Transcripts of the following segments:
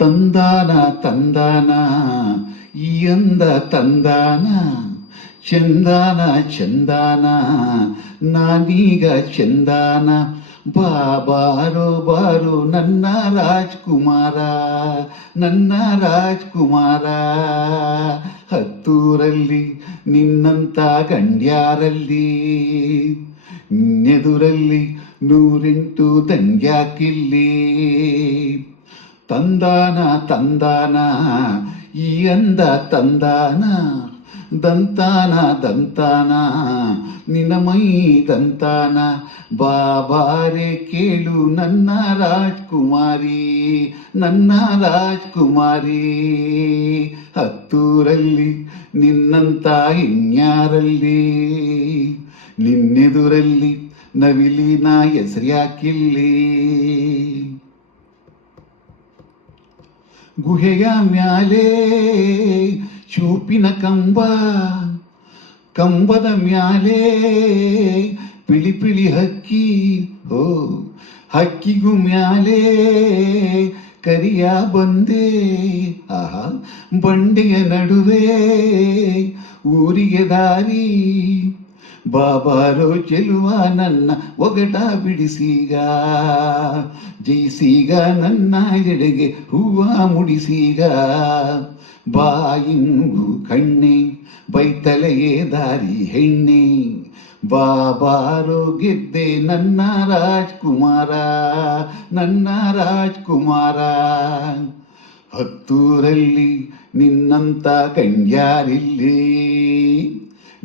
ತಂದಾನ ತಂದಾನ ಈ ಅಂದ ತಂದಾನ ಚಂದಾನ ಚಂದಾನ ನಾನೀಗ ಚಂದಾನ ಬಾರೋ ಬಾರು ನನ್ನ ರಾಜ್ಕುಮಾರ ನನ್ನ ರಾಜ್ಕುಮಾರ ಹತ್ತೂರಲ್ಲಿ ನಿನ್ನಂತ ಗಂಡ್ಯಾರಲ್ಲಿ ನಿನ್ನೆದುರಲ್ಲಿ 108 ದಂಗ್ಯಾಕಿಲ್ಲಿ ತಂದಾನ ತಂದಾನ ಈ ಅಂದ ತಂದಾನ ದಂತಾನ ದಂತಾನ ನಿನ್ನ ಮೈ ದಂತಾನ ಬಾಬಾರೆ ಕೇಳು ನನ್ನ ರಾಜ್ಕುಮಾರಿ ನನ್ನ ರಾಜ್ಕುಮಾರಿ ಹತ್ತೂರಲ್ಲಿ ನಿನ್ನಂತ ಇನ್ಯಾರಲ್ಲಿ ನಿನ್ನೆದುರಲ್ಲಿ ನವಿಲಿನ ಹೆಸರ್ಯಾಕಿಲ್ಲಿ ಗುಹೆಯ ಮ್ಯಾಲೆ ಚೂಪಿನ ಕಂಬದ ಮ್ಯಾಲೆ ಪಿಳಿ ಪಿಳಿ ಹಕ್ಕಿ ಹಕ್ಕಿಗೂ ಮ್ಯಾಲೆ ಕರಿಯ ಬಂದೆ ಆಹಾ ಬಂಡೆಯ ನಡುವೆ ಊರಿಗೆ ದಾರಿ ಬಾಬಾರೋ ಚೆಲುವ ನನ್ನ ಒಗಟ ಬಿಡಿಸೀಗ ಜಯಿಸೀಗ ನನ್ನ ಎಡೆಗೆ ಹೂವ ಮುಡಿಸೀಗ ಬಾಯಿಂಗು ಕಣ್ಣೆ ಬೈತಲೆಯೇ ದಾರಿ ಹೆಣ್ಣೆ ಬಾಬಾರೋ ಗೆದ್ದೆ ನನ್ನ ರಾಜ್ಕುಮಾರ ನನ್ನ ರಾಜ್ಕುಮಾರ ಹತ್ತೂರಲ್ಲಿ ನಿನ್ನಂತ ಕಣ್ಯಾರಿಲ್ಲಿ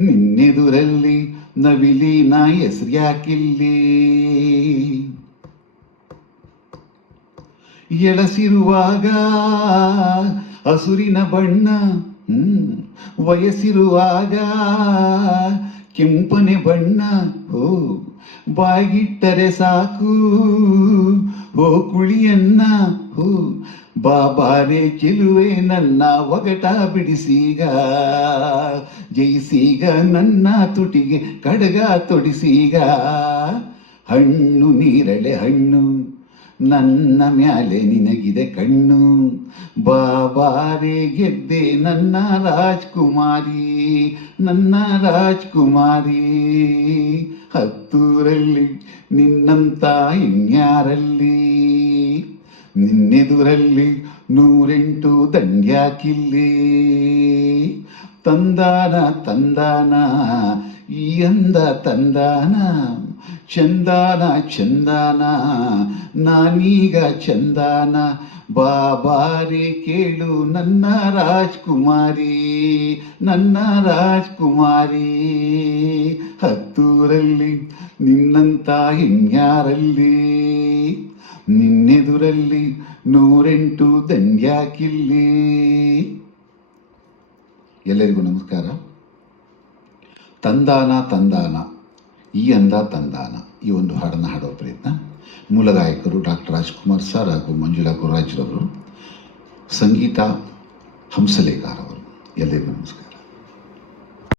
ನಿನ್ನೆದುರಲ್ಲಿ ನವಿಲಿನ ಹೆಸರ್ಯಾಕಿಲ್ಲಿ ಎಳಸಿರುವಾಗ ಹಸುರಿನ ಬಣ್ಣ ವಯಸ್ಸಿರುವಾಗ ಕೆಂಪನೆ ಬಣ್ಣ ಬಾಗಿಟ್ಟರೆ ಸಾಕು ಕುಳಿಯನ್ನ ಬಾಬಾರೆ ಚೆಲುವೆ ನನ್ನ ಒಗಟ ಬಿಡಿಸೀಗ ಜಯಿಸೀಗ ನನ್ನ ತುಟಿಗೆ ಕಡಗ ತೊಡಿಸೀಗ ಹಣ್ಣು ನೀರಳೆ ಹಣ್ಣು ನನ್ನ ಮ್ಯಾಲೆ ನಿನಗಿದೆ ಕಣ್ಣು ಬಾಬಾರೆ ಗೆದ್ದೆ ನನ್ನ ರಾಜ್ಕುಮಾರಿ ನನ್ನ ರಾಜ್ಕುಮಾರಿ ಹತ್ತೂರಲ್ಲಿ ನಿನ್ನಂತ ಇನ್ಯಾರಲ್ಲಿ ನಿನ್ನೆದುರಲ್ಲಿ 108 ದಂಡ್ಯಾಕಿಲ್ಲಿ ತಂದಾನ ತಂದಾನ ಈ ಅಂದ ತಂದಾನ ಚಂದಾನ ಚಂದಾನ ನಾನೀಗ ಚಂದಾನ ಬಾಬಾರೆ ಕೇಳು ನನ್ನ ರಾಜ್ಕುಮಾರಿ ನನ್ನ ರಾಜ್ಕುಮಾರಿ ಹತ್ತೂರಲ್ಲಿ ನಿನ್ನಂತ ಇನ್ಯಾರಲ್ಲಿ ನಿನ್ನೆದುರಲ್ಲಿ 108 ದಂಡ್ಯಾಕಿಲ್ಲಿ ಎಲ್ಲರಿಗೂ ನಮಸ್ಕಾರ. ತಂದಾನ ತಂದಾನ ಈ ಅಂದ ತಂದಾನ ಈ ಒಂದು ಹಾಡನ್ನು ಹಾಡೋ ಪ್ರಯತ್ನ. ಮೂಲ ಗಾಯಕರು ಡಾಕ್ಟರ್ ರಾಜ್ಕುಮಾರ್ ಸರ್ ಹಾಗೂ ಮಂಜುಳಾ ಗುರುರಾಜ್ರವರು, ಸಂಗೀತ ಹಂಸಲೇಖರ್ ಅವರು. ಎಲ್ಲರಿಗೂ ನಮಸ್ಕಾರ.